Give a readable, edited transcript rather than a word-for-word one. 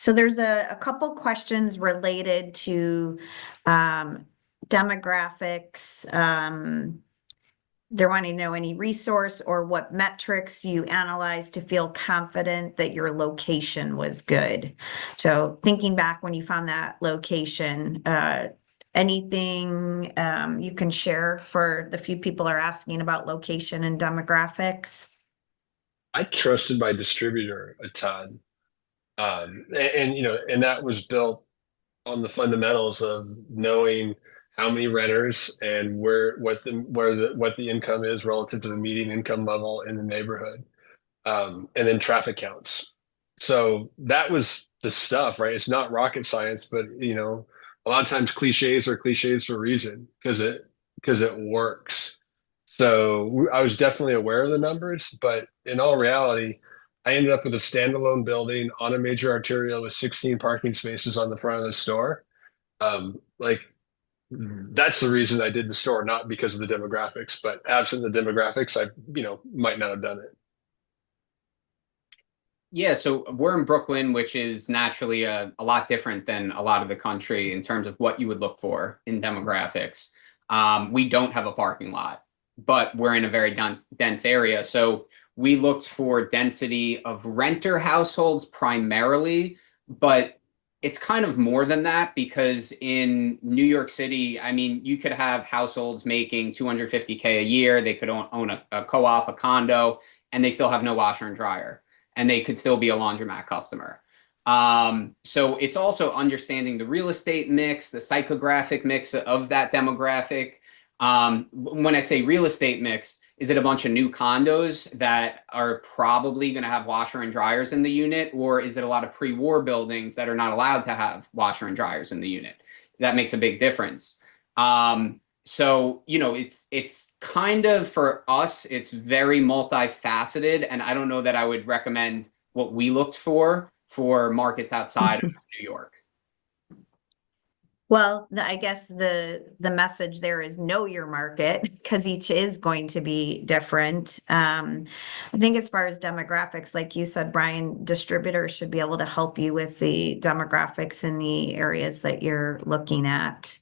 So there's a couple questions related to demographics. They're wanting to know any resource or what metrics you analyzed to feel confident that your location was good. So thinking back when you found that location, anything you can share for the few people are asking about location and demographics? I trusted my distributor a ton. And that was built on the fundamentals of knowing how many renters and what the income is relative to the median income level in the neighborhood, and then traffic counts. So that was the stuff, right? It's not rocket science, but a lot of times cliches are cliches for a reason because it works. So I was definitely aware of the numbers, but in all reality, I ended up with a standalone building on a major arterial with 16 parking spaces on the front of the store. Like that's the reason I did the store, not because of the demographics. But absent the demographics, I might not have done it. Yeah, so we're in Brooklyn, which is naturally a lot different than a lot of the country in terms of what you would look for in demographics. We don't have a parking lot, but we're in a very dense area. So we looked for density of renter households primarily, but it's kind of more than that because in New York City, I mean, you could have households making 250K a year. They could own a co-op, a condo, and they still have no washer and dryer, and they could still be a laundromat customer. So it's also understanding the real estate mix, the psychographic mix of that demographic. When I say real estate mix, is it a bunch of new condos that are probably going to have washer and dryers in the unit, or is it a lot of pre-war buildings that are not allowed to have washer and dryers in the unit? That makes a big difference. So, it's kind of, for us, it's very multifaceted, and I don't know that I would recommend what we looked for markets outside of New York. Well, I guess the message there is know your market because each is going to be different. I think as far as demographics, like you said, Brian, distributors should be able to help you with the demographics in the areas that you're looking at.